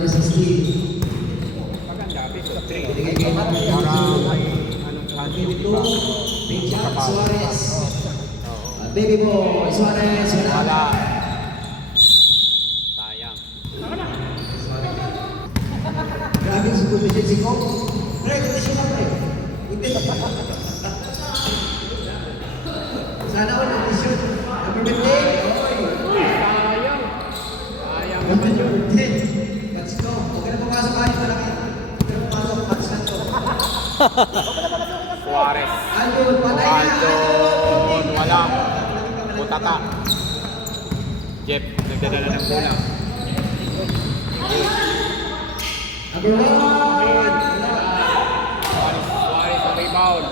natin sa skill. Maganda, piso 3. Binigay kay Para may anong chance yung iba. Big Jack Suarez. Oo. Baby boy, Suarez. Wala. Sayang. Grabe yung supervision si Kong. Pre, condition na pre. Hindi. Sana ako condition. Number 15. Sayang. Sayang Number naman yun. 10. Let's go. Huwag ka na pumasok kayo malaki. Huwag ka na pumasok. Pats na to. Suarez. Aldon, patay na. Aldon. Wala. Butata. Jeff, nagdadala ng bola. Number 1. Suarez sa rebound.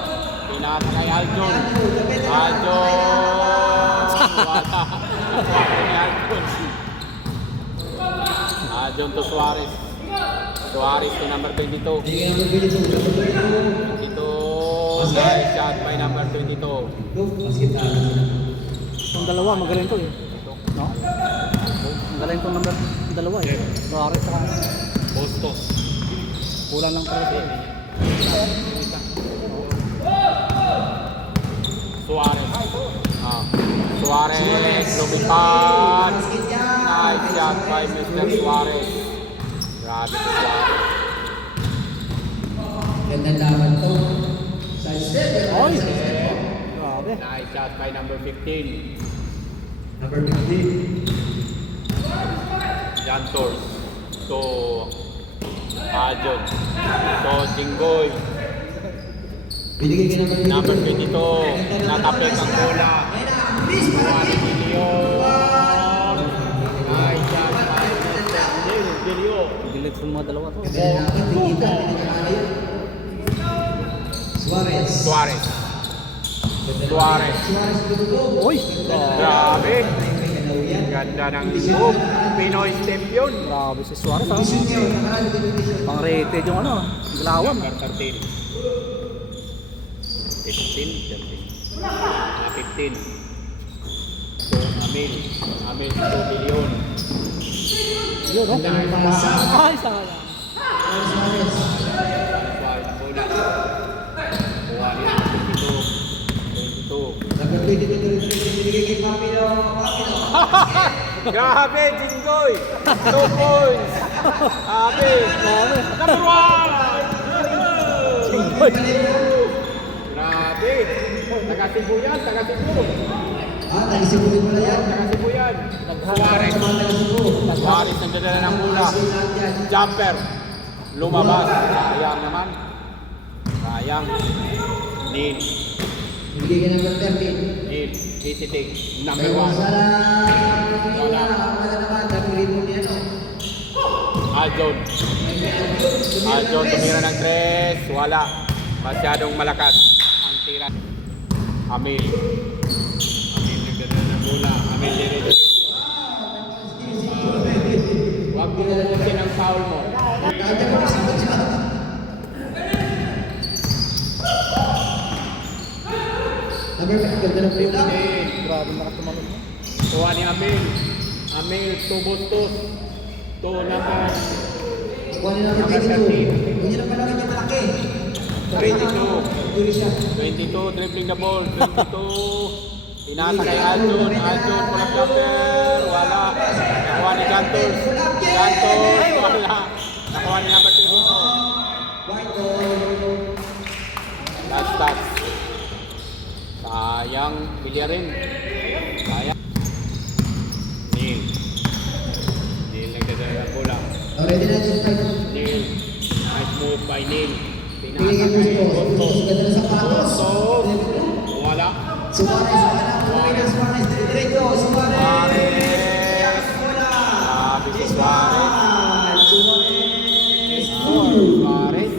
Pinasa kay Aldon. Aldon. Wala. Wala ni Aldon. Aldon to Suarez. Suarez to number 22. Bigyan number 22. 22. Nice shot by number 22. Basket na. Ang dalawa, magaling to eh. No? Magaling to number dalawa eh. Suarez sa Bustos. kulang lang pala eh. Suarez. Suarez. Lumipad. Nice shot by Mr. Suarez. Grabe si Suarez. Ganda laban to. Side step. Oy! Side step. Grabe. Nice shot by number 15. Number 15. Jantors. To Ajon. To Jinggoy. Binigay ka Number 22. Natapik ang bola. Suarez Gilion. Nice shot by Mr. Gilion. Gilit sa mga dalawa to. Suarez. Suarez. Suarez. Suarez dudugog. Oy! Grabe. Ganda ng move. Pinoy step yun. Grabe si Suarez ha. Condition yun. Nakaraan yung condition. Pang rated yung ano. Galawan. Number 13. 15. 15. So, Amil. Amil 2 billion. Yun oh. Pasa. Ay, sayang. Suarez. Suarez na bola. Kuha niya ng 22. 22. Number 22. Binigay kay Papino. Papino. Grabe, Jinggoy! 2 points! Grabe! Number 1! Jinggoy. Grabe! Taga-Cebu yan, Taga-Cebu! Nagisipunin mo na yan. Taga-Cebu yan! Suarez! Suarez. Suarez nagdadala ng bola. Jumper! Lumabas! Sayang naman. Sayang. Neil. Binigay ka number 13. Neil. Visiting. Number 1. Wala. Wala naman. Nagulin mo niya. Aljon. Aljon tumira ng 3. Wala. Masyadong malakas ang tira. Amil. Amil nagdadala ng bola. Amil dito. Huwag mo ubusin ang foul mo. Number 15. Ganda ng play lang. Grabe nakatumalog mo. Kuha ni Amil. Amil to Bustos. To number Kuha niya number 22. Hindi na pala rin yung malaki. 22. Duri siya. 22 dribbling the ball. 22. Pinasa kay Aljon. Aljon for a jumper. Wala. Nakuha ni Gantos. Gantos. Wala. Nakuha ni number 2. White ball. Last touch. Sayang. Pilya rin. Sayang. Neil. Neil nagdadala ng bola. Already na yung fight. Neil. Nice move by Neil. Pinasa Pinigay kay Bustos. Bustos. Ganda na sa patos. Bustos. Wala. Suarez. Wala. Suarez. Diretso. Suarez. Suarez. Wala. Sabi si Suarez. Suarez. Suarez.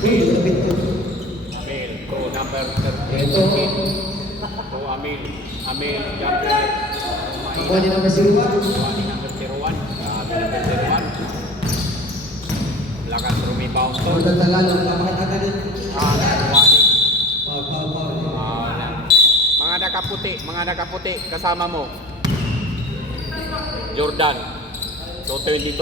Hey, lapit to. Amil. To number 13. Ito. To Amil. Amil. Jumper. Kuha niya number 01. Kuha ni number 01. Sabi number 01. Lakas rebound to. Order Tagalog. Napakatagal yun. Kuha ni. Pow. Mga nakaputi kasama mo. Jordan. 222.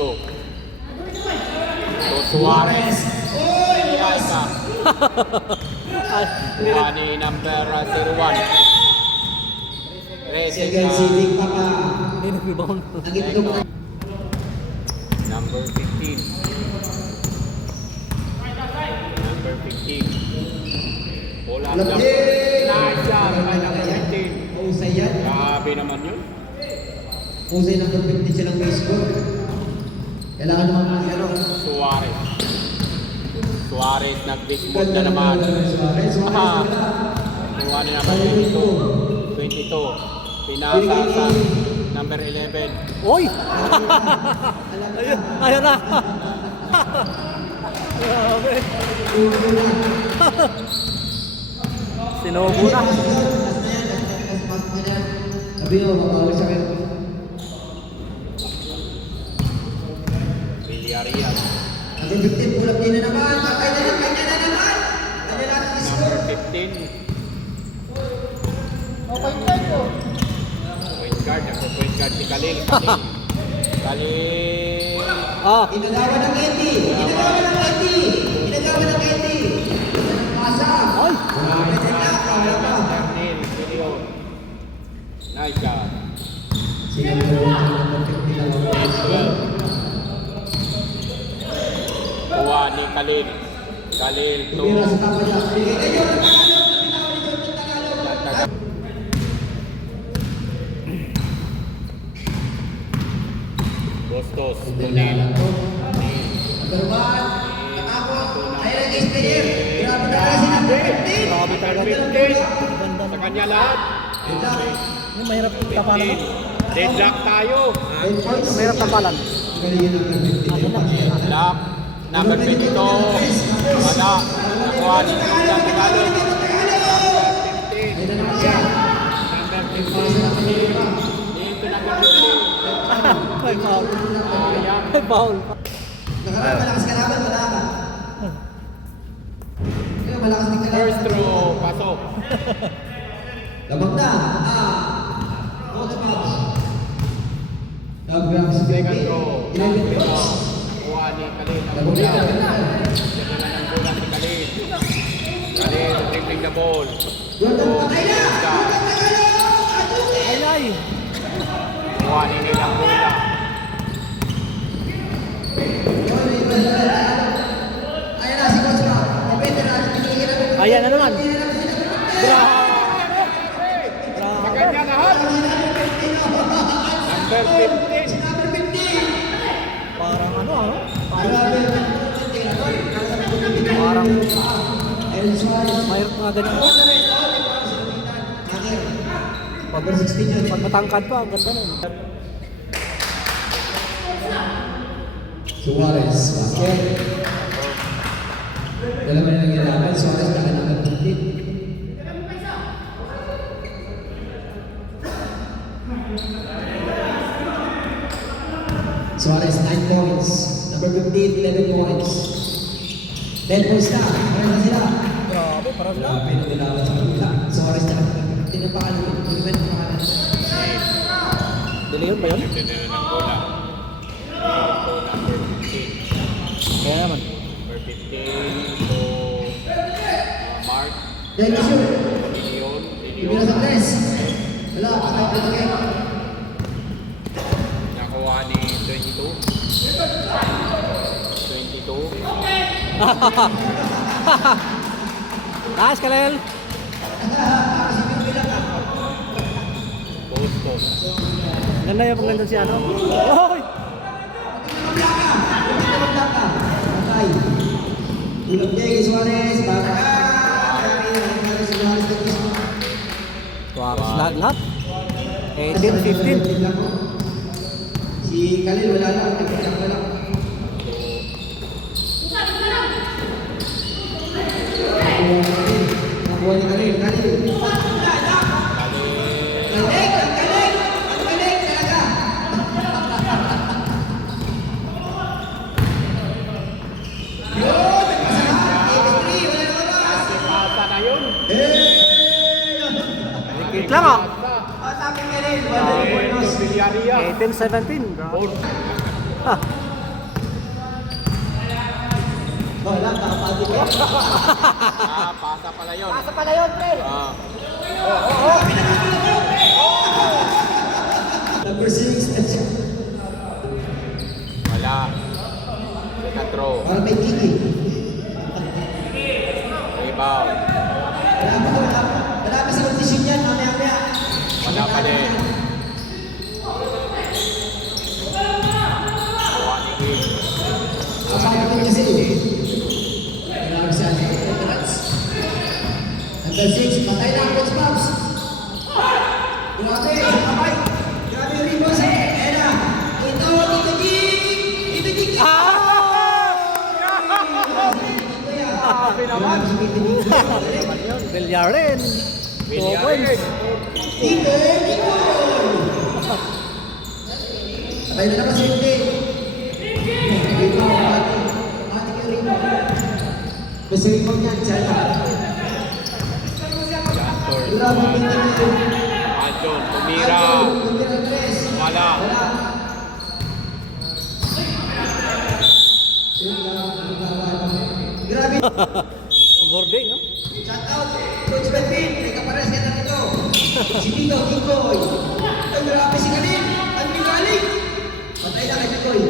To Suarez. Iayka. Kuha ni number 01. Second seeding pa pa. Hindi nag-rebound. Ang itlog na. Number 15. Number 15. Pull up Alam jump. niya. Nice job by number 15. Husay yan. Grabe naman yun. Husay number 50 silang may score. Kailangan naman mag-ano. Suarez. Suarez nag-dismount na naman. Suarez. Ah, kuha ni number 22. 22. Pinasa sa number 11. Oy! Ayun, ayun na. Grabe. Sinubo na. Sabi mo, makawala sa akin. Villarreal. Number 15, pull up din na naman. Kanya na naman. Kanya natin Number score. 15. Point guard. Ako point guard si Khalil. Khalil. Ah, Inagawa ng Eti. Inagawa ng Eti. Inagawa ng Eti. Pasa. ay! Grabe din na. Kaya pa. Nice job. Sila mo number 15 na lang. 12. Kuha ni Khalil. Khalil to. Tumira sa tapa niya. Bigay kayo. Bustos. Tunel. Number 1. Katapos. Ayun ang SPF. Grabe talaga si number 15. Grabe talaga. 15. Ganda. Sa kanya lahat. Good luck. Yung mahirap tapalan. 15. Deadlock tayo. 10 points. Mahirap tapalan. Galing yung number 15. Lock. Number 22. Wala. Nakuha ni Jordan Tagalog. Number 15. Ayun na naman siya. Number 15. Dito number 15. Ay, foul. Ayan. Ay, foul. Nakaraan, malakas ka naman. Wala ka. Kaya malakas din ka naman. First throw. Pasok. Labag na. Coach Pops. Nag-grab si Second Bebe. throw. 11 points. Kuha ni Khalil. Ang Labag na. bola. Labag na. Yan naman ang bola ni Khalil. Khalil dribbling the ball. Jordan, patay na! Ay, ay! Kuha ni Neil ang bola. Ayan na si Coach Pops. Depende na. Ayan na naman. Grabe! Sa kanya lahat. Number 15. Number 15. Parang ano, ah? Grabe. Parang El Suarez. mahirap nga ganyan. Number 16 yun. Pag matangkad pa, ang ganda nun. Suarez. Basket. Dala mo na lang ginamit. Suarez na number 15. Suarez, 9 points. Number 15, 11 points. 10 points na. Meron na sila. Grabe, parang Grabe na nilaban sa kanila. Suarez na number 15 ang pangalan. Hindi ba yung pangalan? De Leon ba yun? Ito na ng bola. Ito number 15. Kaya naman. Number 15 to Mark. Dahil kasi, Leon. ibig na sa press. Wala, stop it again. Nakuha ni 22. 22. Nice, Kalel! Bustos. Ganda yung pag nandun si ano. Oy! Patay. Tulog niya kay Suarez. Baka. Suarez. Suarez, lahat. 18, 15. Si Khalil wala lang. Nagpatak na lang. Nakuha ni Khalil. Khalil. Galing talaga. Yun! Nagpasama. 83. Wala na labas. Pasa na yun. Eh! Wait lang ah. Atapin Khalil. Wala na bonus. Villarreal. 18-17. Goal. Ah, Wala, kakapati ko. Pasa pala yun. Pasa pala yun, pre. Ah. Number 6. Wala. Second throw. Parang may kiki. Rebound. Wala pa sa kondisyon yan, mamaya-maya. Wala pa din. Gawa ni King. Kasama ko kasi. Grabe sa atin. Congrats. Number 6, patay na ang Coach Pops. Grabe, kamay. Grabe yung rebound. Ayan na. Ito, Tito Jing. Tito Jing. Grabe naman. Villarin. 2 points. Tito, Tito. Patay na naman si Hindi. Rebound, mati ka rebound. Basta rebound yan, sana. Jantor. Grabe, Tito. Anjon. Tumira. Wala. Grabe. Boarding, no? Shout out, Coach Benvin. May kapares ka na nito. Si Tito, Kikoy. Ay, grabe si Kalin. Ang galing. Patay na kay Kikoy.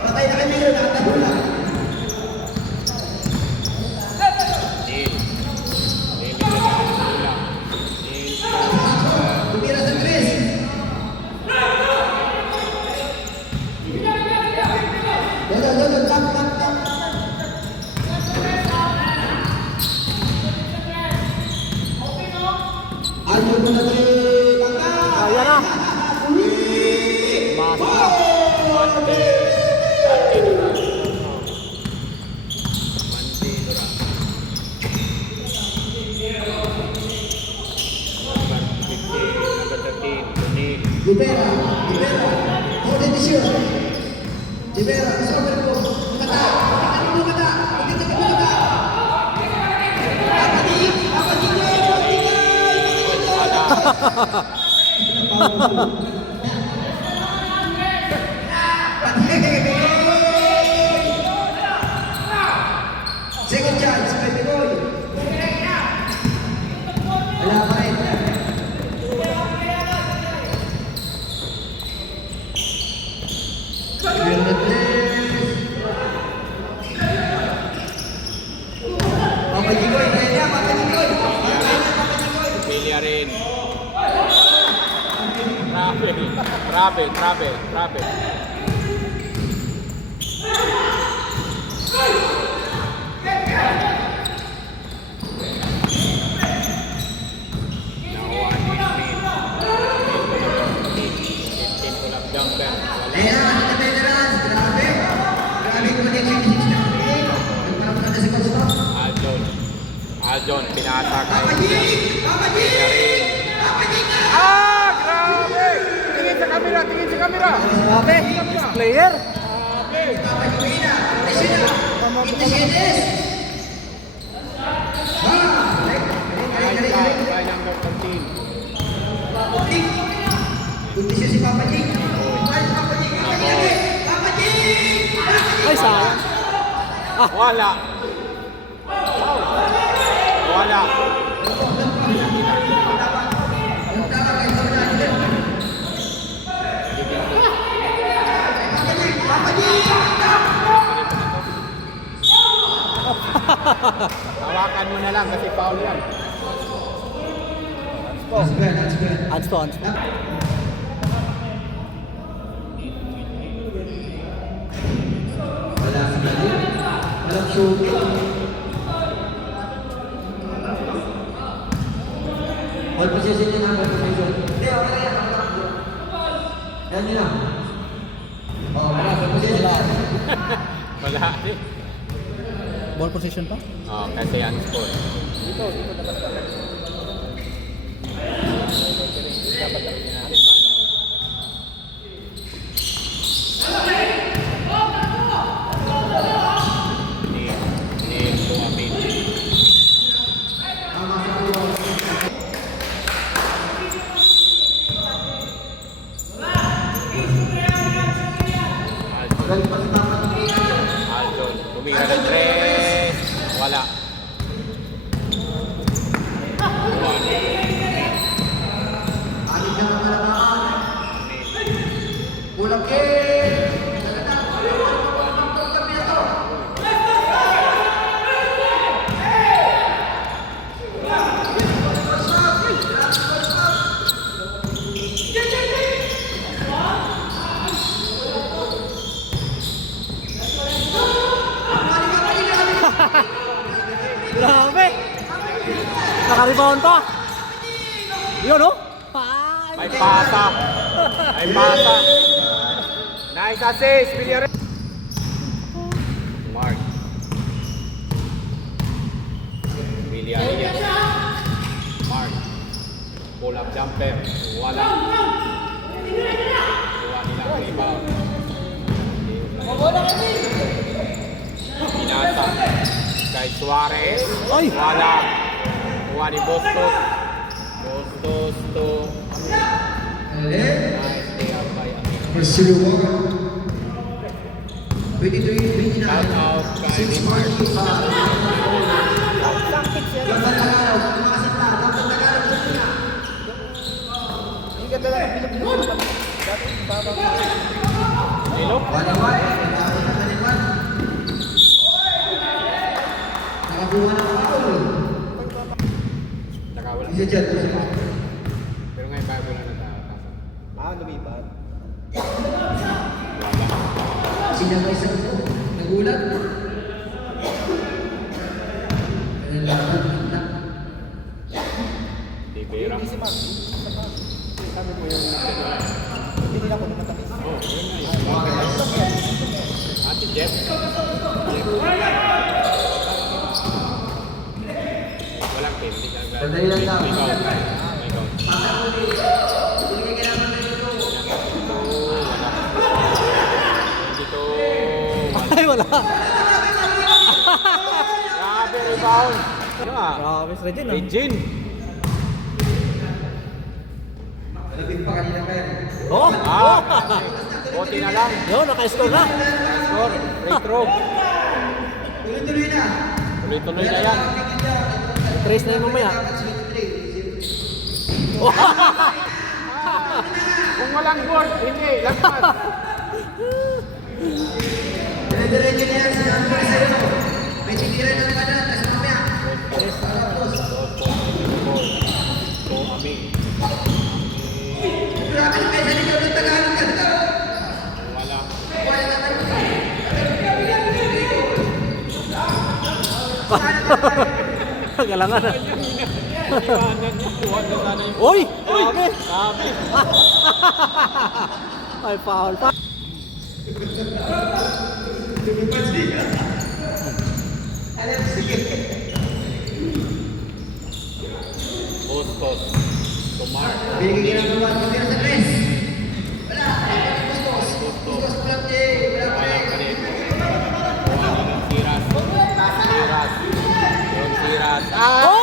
Patay na kay Miro. Nakatago na. Neil. Neil. Neil. Tumira sa Chris. Dodo, tap. Ayo mo na tayo. Ayan na. Basta. Mandidura. Number 13. Tunic. Rivera. Hold it issue. Rivera, sober ko. Kata. Second chance, baby boy. Wala pa rin. Papa Jigoy, kaya Papa Jigoy. Villarreal. Travel. Nakuha ni Neil. 15 pull-up jumper. Wala. Ayan, mga veterans, grabe. Grabe ko na yung nagpapaganda si Coach Tom. Aljon, pinasa kay Papa Jig! Villarreal. Grabe! Tingin sa camera! Grabe. Player. Papa Jig na! Itisyenes! By number 13. Itisye si Papa Jig. Papa Jig! Ay, sayang. Wala. Hawakan mo na lang kasi foul yan. That's good. Hands to. Walang shooting. Hold position niya na, hold position. Hindi, okay lang yan. Yan nyo lang. Wala, hold position lang. Wala. Ball position pa? Kasi unscore. Dito dapat dapat natin paano. Neil Buapin. rebound pa. Yun, oh. Ay, May pasa. May pasa. Nice assist, Villarreal. Mark. Villarreal. Mark. Pull up jumper. Wala. Kuha nilang rebound. Pinasa. Kay Suarez. Ay. Wala. Kuha ni Bustos. Bustos to. Nice day out by Amir. Persiluwa. 23 Shout out kay Since Neymar. morning, dapat Tagalog, mga sita, dapat Tagalog sa sila. Nilok. Wala-wala, dapat na kaliwan. Nakabuha ng foul. Nakawala. Isa dyan, isa. Pero ngayon bago lang natapasa. Lumipat. Wala. Sinabay sa ko, nagulat. Ganun lang, na. Di Vera. Sabi ko yung hindi nila ako nakatamis. Oh, yun na yun. Ate Jeff. Walang pin. Sandali lang daw. May count. May count. Hindi ka kailangan na ito. Ito, wala. Dito, wala. Ay, wala. Grabe, rebound. Ano nga? Grabe, si Regine, ah. Regine. Labing pa kanina kayo. Oh! Ah, buti na lang. Yun, naka-score na. Score, free throw. Tuloy-tuloy na. Tuloy-tuloy na yan. Trace na yun mamaya. Kung walang board, hindi. Lagpas. Dire-diretso na yan, sinabi ko sa iyo. May titiran ng kanan, tapos mamaya. Tapos. So, Amin. Grabe na kayo sa likod ng Tagalog ka dito. Wala. Wala naman. Galangan na. Iwanan niya. Huwag na sana yung... Uy! Grabe! Sabi. Ay, foul pa. Alam, sige. Bustos. Tumar. Binigay ka ng buwan, pagkira sa tres. Wala, bustos. Bustos pa lang eh. Wala pa Wala eh. pa rin. Kuha na ng tiras. Tiras. Yung tiras. Ah! Oh!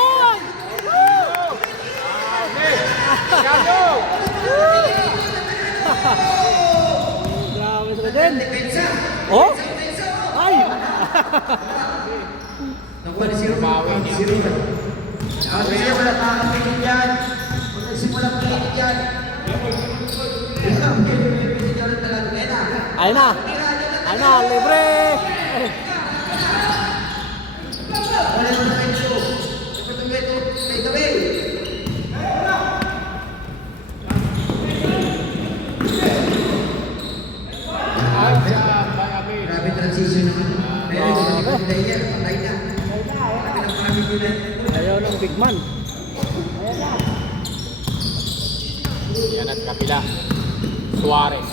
Gano! Grabe si Regine. Depensa. Oh! Depensa. Ay! Nakuha ni Siro. Bawi niya. Siro. Sabi siya, wala kakapitin yan. Kung nagsimulang pilit yan. Ay na! Ay na! Libre! Wala naman sa ito. Ito may gabi. Grabe transition naman. Pero yung player, patay na. Patay na marami din na. Ayaw ng big man. Yan at kapila. Suarez.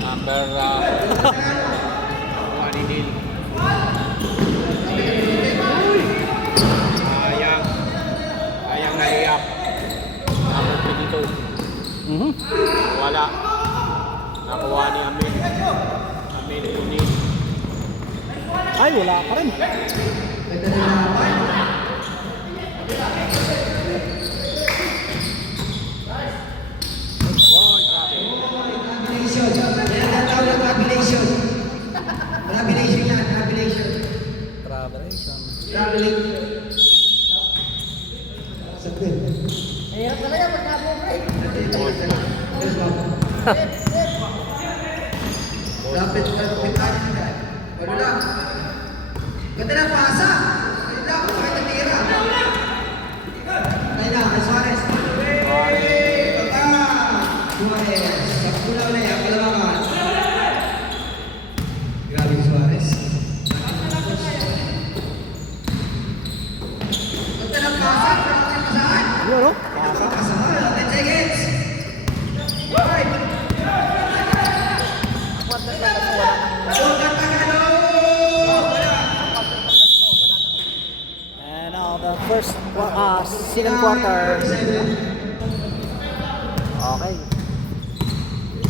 Number 1 Sayang. Sayang na layup. Number 22. Mhm. Wala. Nakuha ni Amin. Amin Kunin. Ay, wala pa rin. Ganda na naman. Trabilation. Yan ang tawag ng trabilation. Trabilation yan, trabilation. Travelation. Trabilation. Sabi. Hirap talaga magkabubreak. Yes, ma'am. Lapit ka, pitan ka. Ano lang? Ganda na pasa. Ayun lang, bakit natira? Tayo na, kay Suarez. Baba. second quarter. Okay.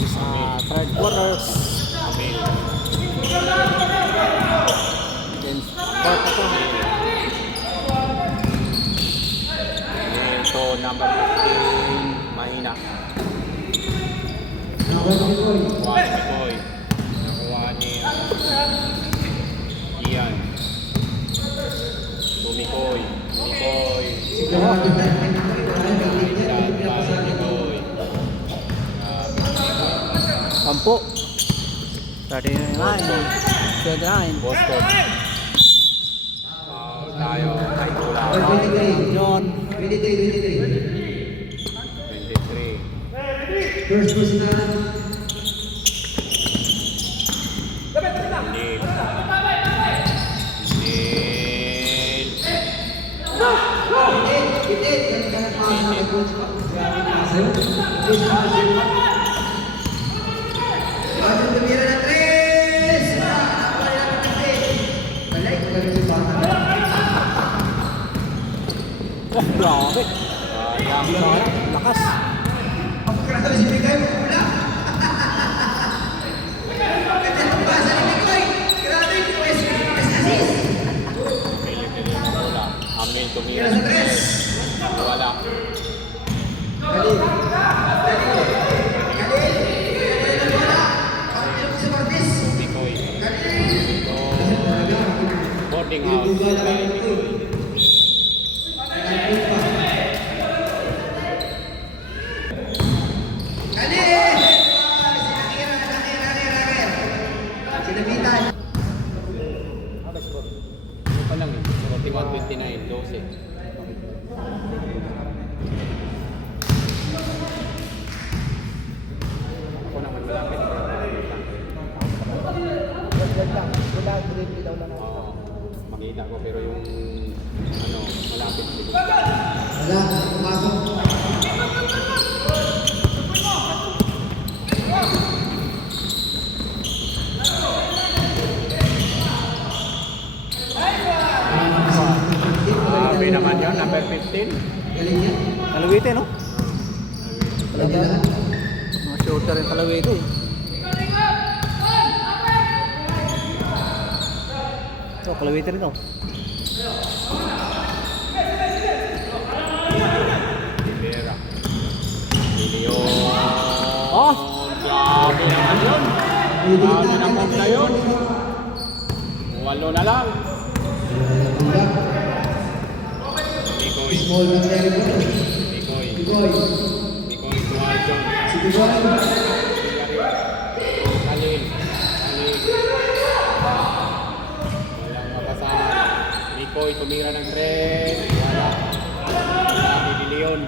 Sa third quarter. Amil. Then fourth na to. Ito, number 15, mahina. Kuha ni Mikoy. Nakuha ni Ian. Mikoy. Mikoy. Mikoy. Sampo. 39. 29. Boston. Tayo. Kahit wala. John. 23. First personal. Neil. Grabe. Sayang. Lakas. Amil tumira. Wala. Mikoy. Boarding house. Kay Mikoy. Ano pa lang eh. 41-29. 12. Ako naman malapit. Wala, grade daw lang. Oo. Makita ko pero yung ano, malapit. Wala, pumasok. Grabe naman yun, number 15. Galing yan. Kalawite, no? Galing yan. Mga shorter yung kalawite eh. Ito, kalawite rin to. Rivera. Leon. Oh! Grabe naman yun. Grabe naman na yun. 8 na lang. Mikoy. Small na territory. Mikoy. Bigoy. Mikoy to Aljon. Si Bigoy. Kalin. Walang mapasahan. Mikoy tumira ng 3. Wala. Sabi ni Leon.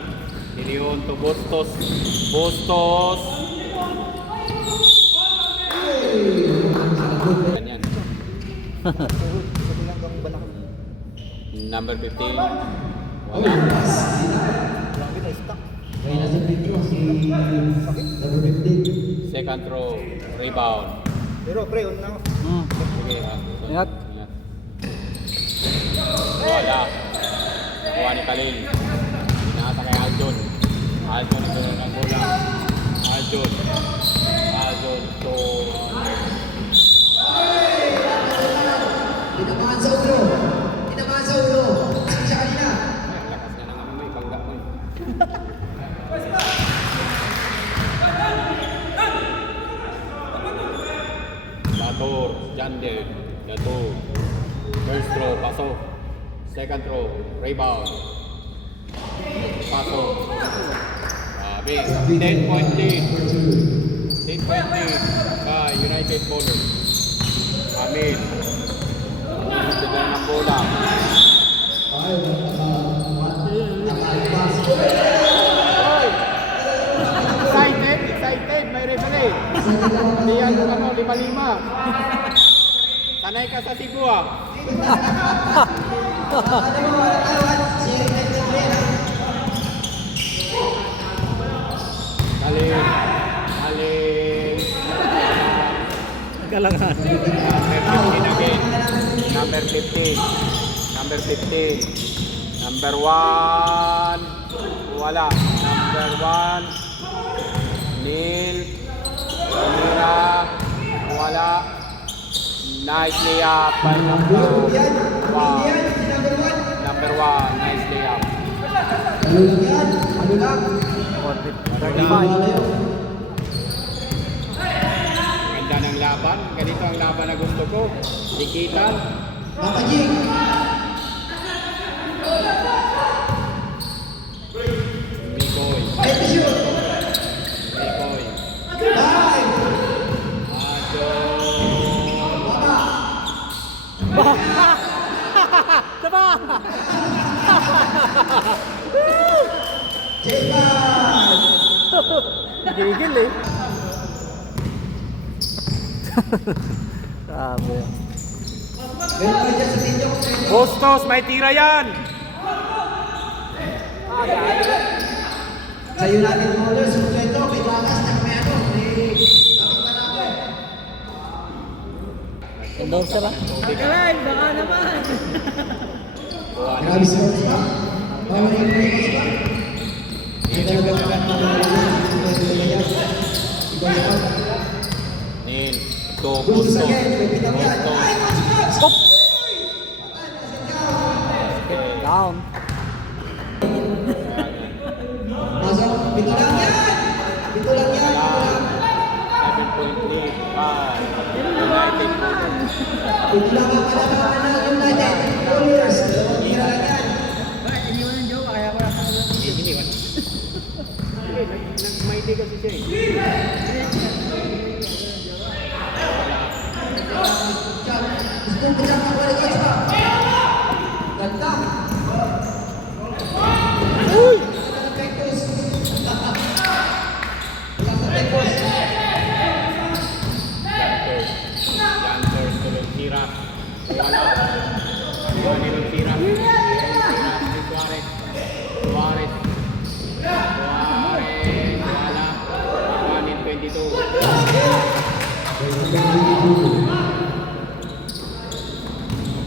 Ni Leon to Bustos. Bustos. Ganyan. Number 15. Wala. Grabe na stuck. Kaya nasa dito si number 15. Second row. Rebound. Pero pre, on na. Sige ha. Ingat. Wala. Nakuha ni Kalil. Pinakata kay Aljon. Aljon ito ng bola. Aljon. Aljon to... Tinamaan sa ulo. Tinamaan sa ulo. Siya kanina. Ang lakas niya ng ano mo, ibangga mo. Bator, Jander, Yato. First throw, pasok. Second throw, rebound. Pasok. Sabi, 10-point lead. 10-point lead by United Bowlers. Amin. Dito na ng bola. Excited, may referee. Hindi yan ano, 5-5. Sanay ka sa Cebu ah. Alin. Galangan. Number 15 again. Number 15. Number 15. Number 1. wala. Number 1, Neil, Tumira, wala. Nice layup by number 1. Yan, si number 1. Number 1, nice layup. Ano lang yan? Ano lang? 35. Ganda ng laban. Ganito ang laban na gusto ko. Dikitan. Makajing. Mikoy. Fight to shoot. Mikoy. Five. Adon. Baba. Diba? Japan. Gigil eh. Grabe. Meron kayo dyan sa video. Bustos, may tira yan. Sa'yo natin bowlers, kompleto, may bakas, may ano, may kapit panalo. Endorse ba? Grabe sports ba? Bawal yung players ba? May talagang Ibang lahat. Neil. Gusto Bustos. sa game, may pitang yan. Bustos. Ay, Coach! Stop! Patay, nasa down. Down. Pasok, pito lang yan! Pito lang yan, pito lang. 7.35. United Warriors. Pito lang ang kalalaman ng United Warriors. Tira lang yan. May di kasi siya eh. Gusto ko dyan ako rin Coach ba? Ganda. Uy! Wala sa Pecos. Wala sa Pecos. Jantor tulog tira. Wala. Wala nilong tira. Suarez. Suarez. Suarez. Wala. 1-22.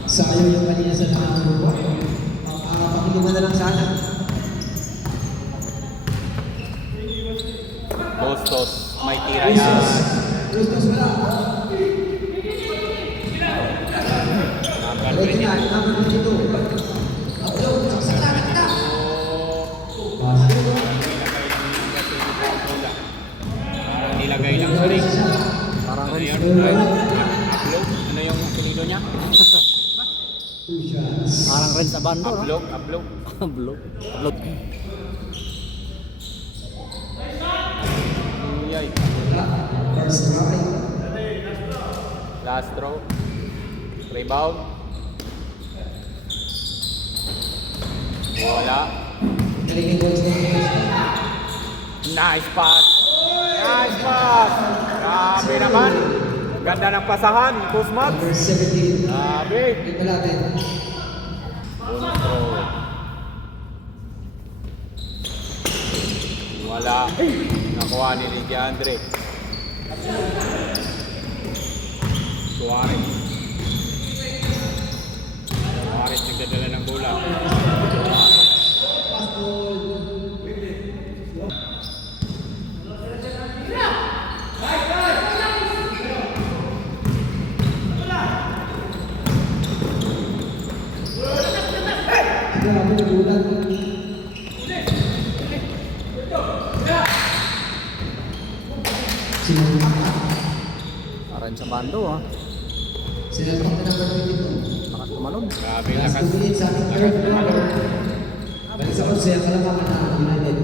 Sayang yung kanina sa nakakuluwa. Pakilungan na lang sana. Bustos. May tira yan. Gustos wala. Number Ready na, 22. number 22. Upload, saksak na, kita. Parang nilagay lang sa ring. Parang Ano rin. yan? Upload? Ano yung apelido niya? Two shots. Parang rin sa bando, no? Upload? Upload? Blow. Blow. Uyay. First try. Last throw. Rebound. Wala. Galing yung coach na. Nice pass. Nice pass. Grabe naman. Ganda ng pasahan, Coach Max. Number 17. Grabe. Ito natin. Bonus throw. Wala. Nakuha ni Ligia Andre. Suarez. Suarez nagdadala ng bola. Pass ball. Grabe, nagulat. Parang sa bando, ha? Sinalpak na number 22. Lakas tumalon. Grabe Last lakas. 2 minutes sa ating third quarter. Balik sa konsya, kalamangan na United.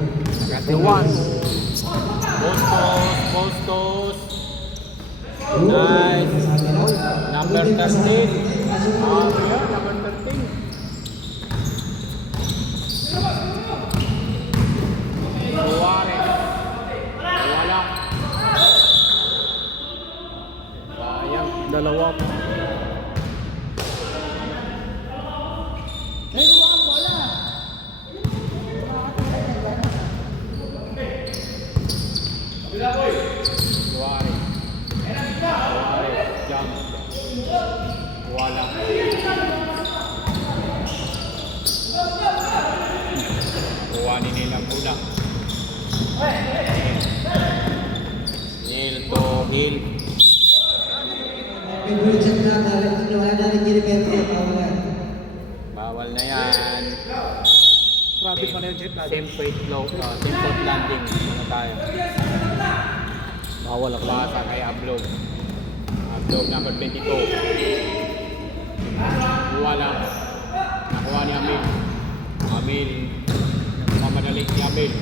Lakas The one. Bustos. Bustos. Nice. Number 13. Ah, yeah, number 13. Suarez. Wala. Sayang. Dalawa. Suarez. Suarez. Jump. Wala. Kuhanin nilang bola. may bullet shot na, wala na rin ginipente, pawalan. Bawal na yan. Grabe pa na yung jet lag. Same foot low, same foot landing. Ano tayo? Bawal ako. Basa kay Ablog. Ablog number 22. Wala. Nakuha ni Amil. Amil. Mamadali si Amil.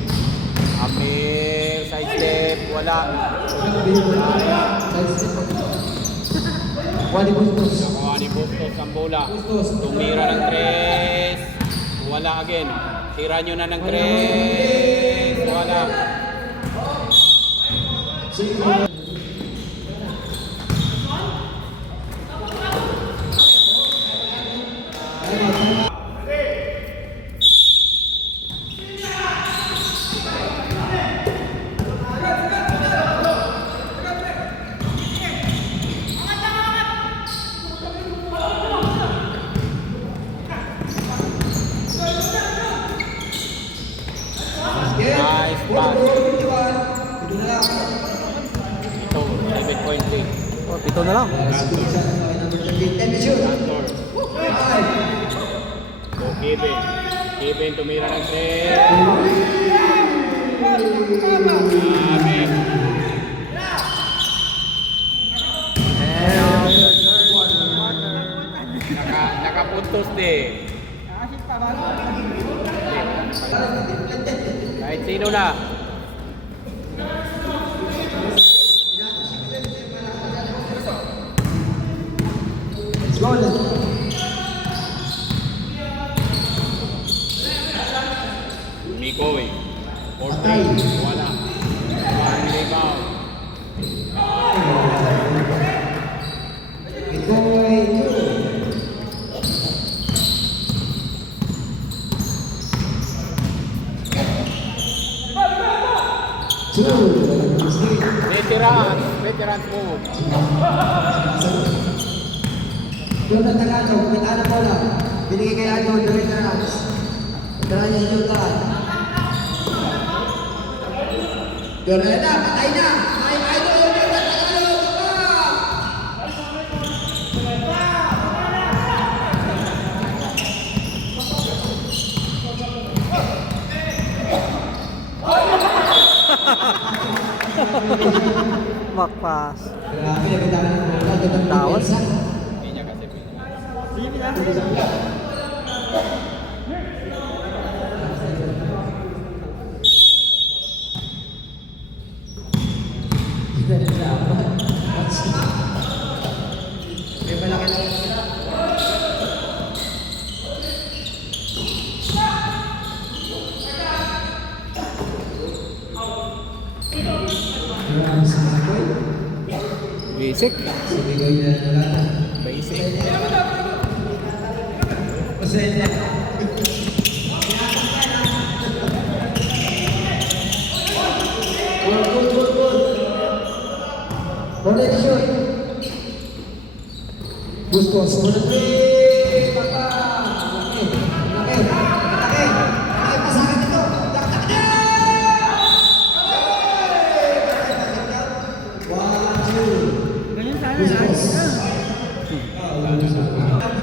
Amil. Side step. Wala. Wali Bustos. Nakuha ni Bustos ang bola. Bustos. Tumira ng 3. Wala again. Tira nyo na ng 3. Wala. Nice pass. Ito na lang. Ito, 11.3. Oh, pito na lang. Number 13, and shoot. Cantor. Five. So, Kevin. Kevin tumira ng 3. Amen. Nakapuntos din. Kahit sino na. Let's go. Mikoy. 14. Wala. One rebound. Ikoy, Veterans move. Doon na Tagalog, pitana po lang. Binigay kay Adon, the veterans. Veteran niya yung taan. Doon na, patay na! May Adon, yung Tagalog! Makpas. Grabe, nagkita ng bola. Gandang Tawad. depensa. Hindi niya kasi May malaki lang sila. Maraming sa ako'y. Basic. Sumigay na nalata. Basic. Pasensya. Connection. Bustos. Connection. Papa. Laki. Laki. Laki. Laki pasakan ito. Dakdak na! One, two. Bustos.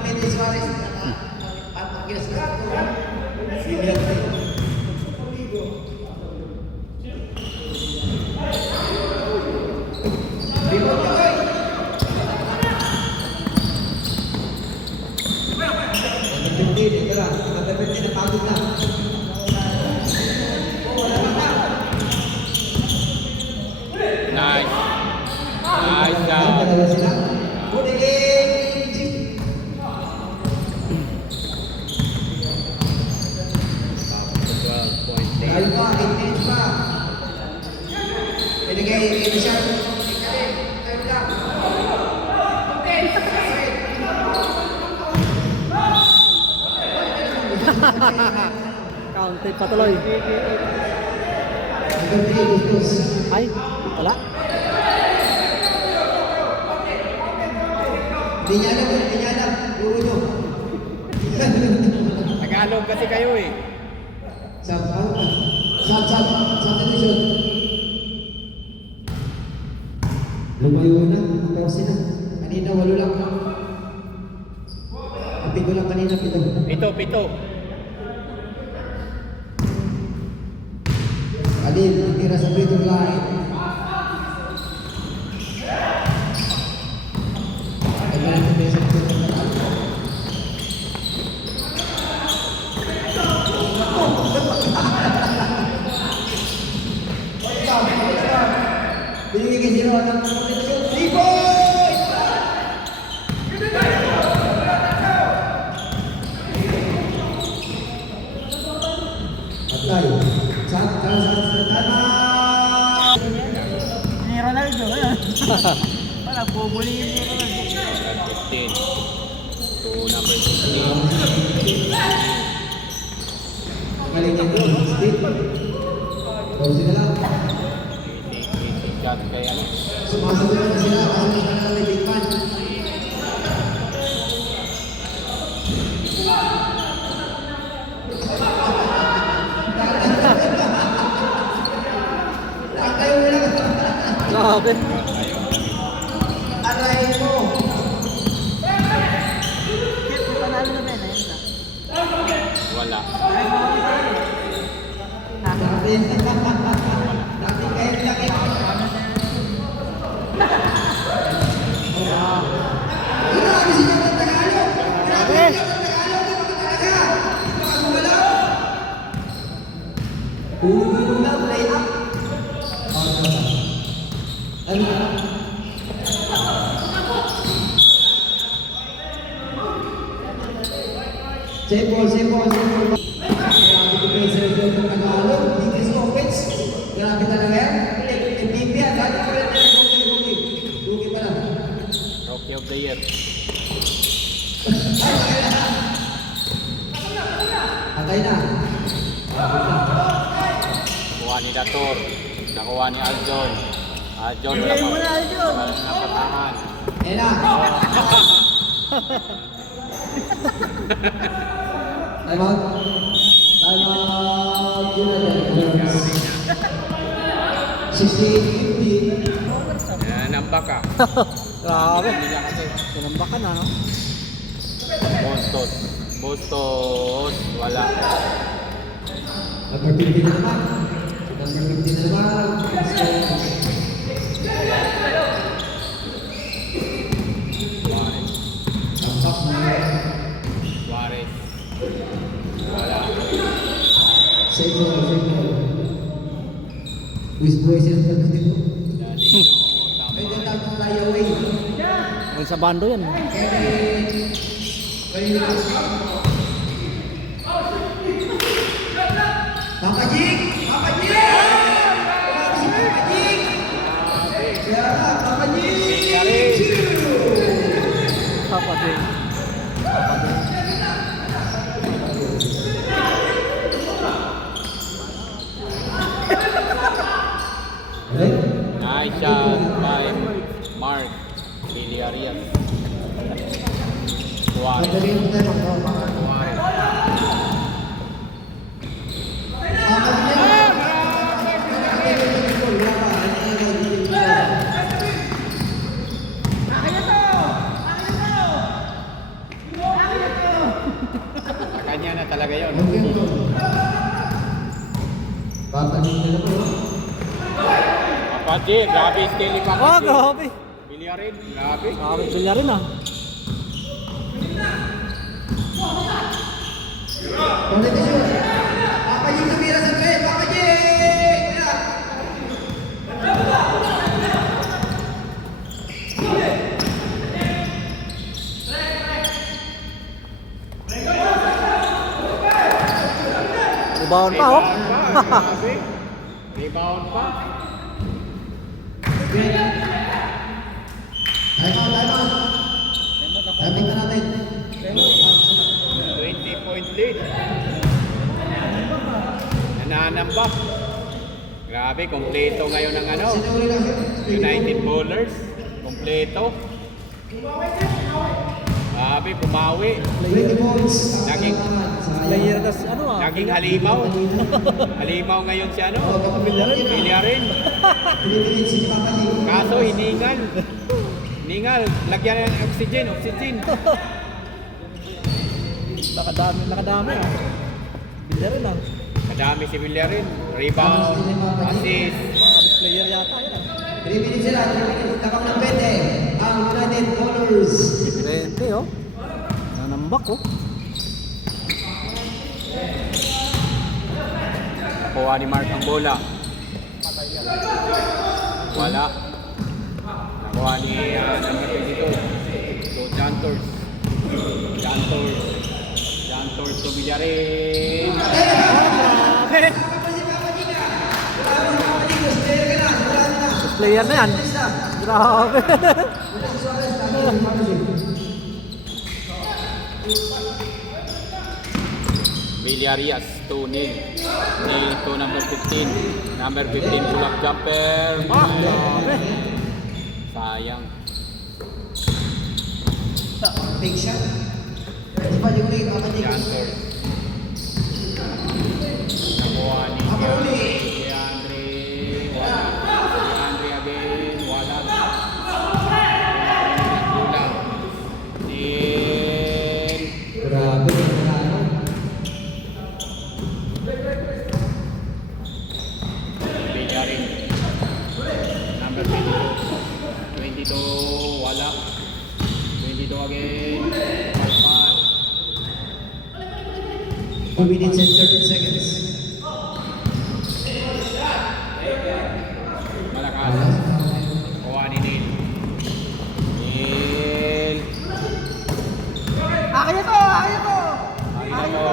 Pinilis Suarez. Pagkilas ka. Senior. Rebound ka, oy! Number 15, ito lang. Number 15, napagod na. Wala pa. nice. Nice job. Dalawa sila. Kunin! Chip. Tayo pa, 8 minutes pa. Binigay, ito siya. Tayo lang. Counted patuloy. Number 3, Bustos. Ay, wala. Hindi niya alam, hindi niya alam. Puro nyo. Tagalog kasi kayo eh. Sa television. Lumayo na, ang pause na. Kanina, 8 lang. Kapit ko lang kanina, 7. Pito. Alin, tira sa free throw line. Ay, wala na tayo sa free throw line. Binigay kay Zero ang kompletasyon. 3 points! Patay. Santana! Ni Ronaldo, wala, bubulihin ni Ronaldo. 15 to number 16. Galing niya doon. Steve. Pause na lang. Easy shot kay ano. Sumasagot na sila. Kasi na lang may big man. Tayo mo lang. Grabe. Aray mo. Panalo na ba yun? Ayun na. Wala. Dati. Dati kayo lang eh. Grabe siya ng Tagalog. Grabe siya ng Tagalog. Di ba talaga? Bago wala. Ulo lang, play up. Ano? Save ball. Grabe ko pa yung server ng Tagalog. Dito sa offense. Grabe talaga yan. MVP yan. Dati ko rin na rookie. Rookie pa lang. Rookie of the year. Patay na. Nakuha ni Dator. Nakuha ni Aljon. Aljon wala Bigay pa. mo na, Aljon. Wala na patangan. Ayan na. Time out. Time out. Yun na din. 68-50. Nanamba ka. Grabe. Hindi niya kasi. Tinambakan na, no? Bustos. Wala. Number 50 na naman. Number 50 na naman. Tampak na. Suarez. Wala. Save ball. With boys and friends dito. Danilo. Pwede Tama. lang tayo away. Kung sa bando yan. Kevin. Papa Jing! Papa Jing! Grabe si Papa Jing! Kaya nga, Papa Jing! Kapatid. Nice shot by Mark Villarreal. Suarez. Magaling mo tayo. Suarez. Papa Sa kanya na talaga yun. Papa Jing na naman. Kapatid, grabe skill ni Oh, Kapatid. grabe. Villarreal, grabe. Grabe sila rin, ah. Kompletasyon. Papa Jing tumira sa tren. Papa Jing! Tira. Rebound pa, oh. Grabe. Rebound pa. Time out. Timing na natin. 20-point lead. Nananambak. Grabe, kompleto ngayon ng ano. Sinuri lang siya. United Bowlers. Kompleto. Grabe, pumawi. 20 points. Naging- Player na si ano, ah. Naging halimaw. Halimaw ngayon si ano. Villarreal. Pinipilit si Papa Jing. Kaso hiningal. Hingal, lagyan ng oxygen. Nakadami ah. Bila rin ah. Madami si Villarin. Rebound, assist. Mga big player yata yan ah. 3 minutes sila, 3 minutes. Tabang ng 20. Ang United Colors. 20 oh. Nanambak oh. Nakuha ni Mark ang bola. Wala. Nakuha ni number 22. So, Jantors to Villarin. Player na yan. Grabe. Villarias to Neil to number 15. Number 15 pull up jumper. Grabe. Sayang. Big shot. Di ba yung rate? Jantors. Nakuha ni DeAndre. Wala. DeAndre again. Wala. Bola. Neil. Grabe. Villarin. Number 22. 22. Wala. 22 again. Palpal. 2 minutes and 13 seconds. Malakas. Kuha ni Neil. Neil. Akin ito! Ayun ako.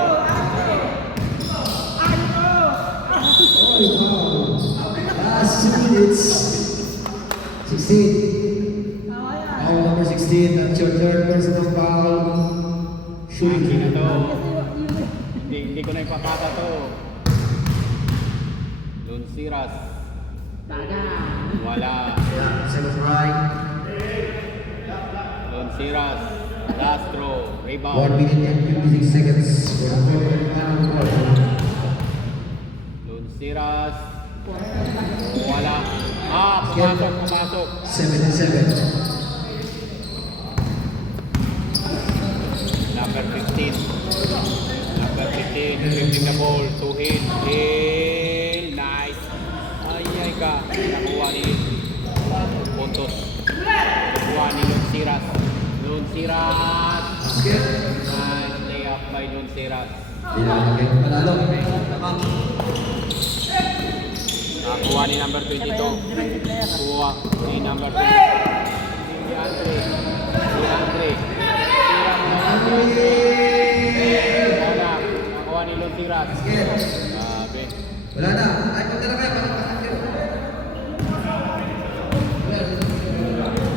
Last 2 minutes. 16. Foul number 16. That's your third personal foul. Shooting na Shooting. to. Hindi ko na ipapata to. Lunsiras. Wala. Second right. Lunsiras. Last throw. 1 Rebound. minute and 56 seconds for the fourth and final quarter. Lunsiras. Wala. Pumasok. 77. Number 15. Number 15. Flipping the ball to Hill. Nice. Ay ka. Nakuha ni Pontos. Nakuha ni Lunsiras. Nice layup by Lunsiras. Panalo. Nakuha ni number 22. Kuha ni number 20. DeAndre. Wala. Nakuha ni Lunsiras. Grabe. Wala na. Ay, punta na kayo. Palakpakan kayo.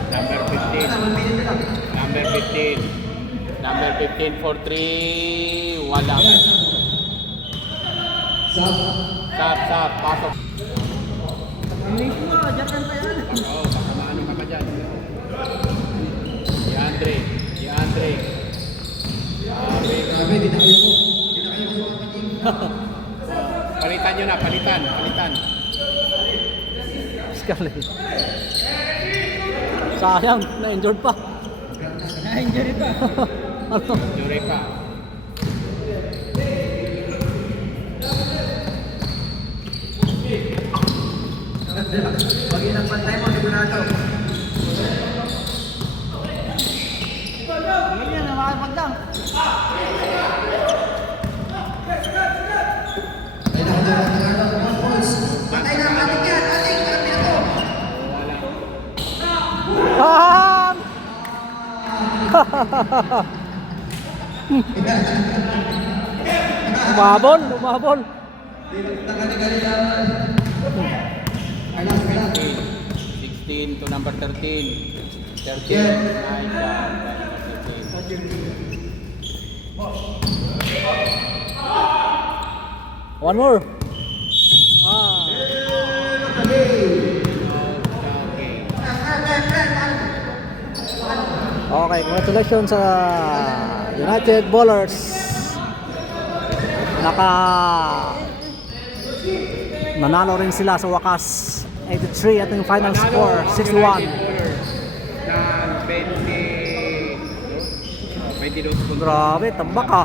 Number 15. 1 minute na lang. Number 15. Number 15 for 3. Wala. Sap. Pasok. Oo, pakamaan ka pa dyan. DeAndre. Grabe, di na kayo po. Di na kayo po. Palitan nyo na, palitan. Scarlett. Sayang, na-injured pa. Ano? Jure pa. Pag inagpantay mo, sigurado. Ganyan, nakakapagdang. Ay, nakadala. 1 points. Patay na, ating yan. Ating, marami na to. Wala. Umabol. Nakaligali naman. Ay, last. 16 to number 13. 13. Yeah. Nice job by number 13. One more. Okay, congratulations sa United Ballers. Nanalo rin sila sa wakas. 83 at yung final score, 61. Na 22 Grabe, tambak ah.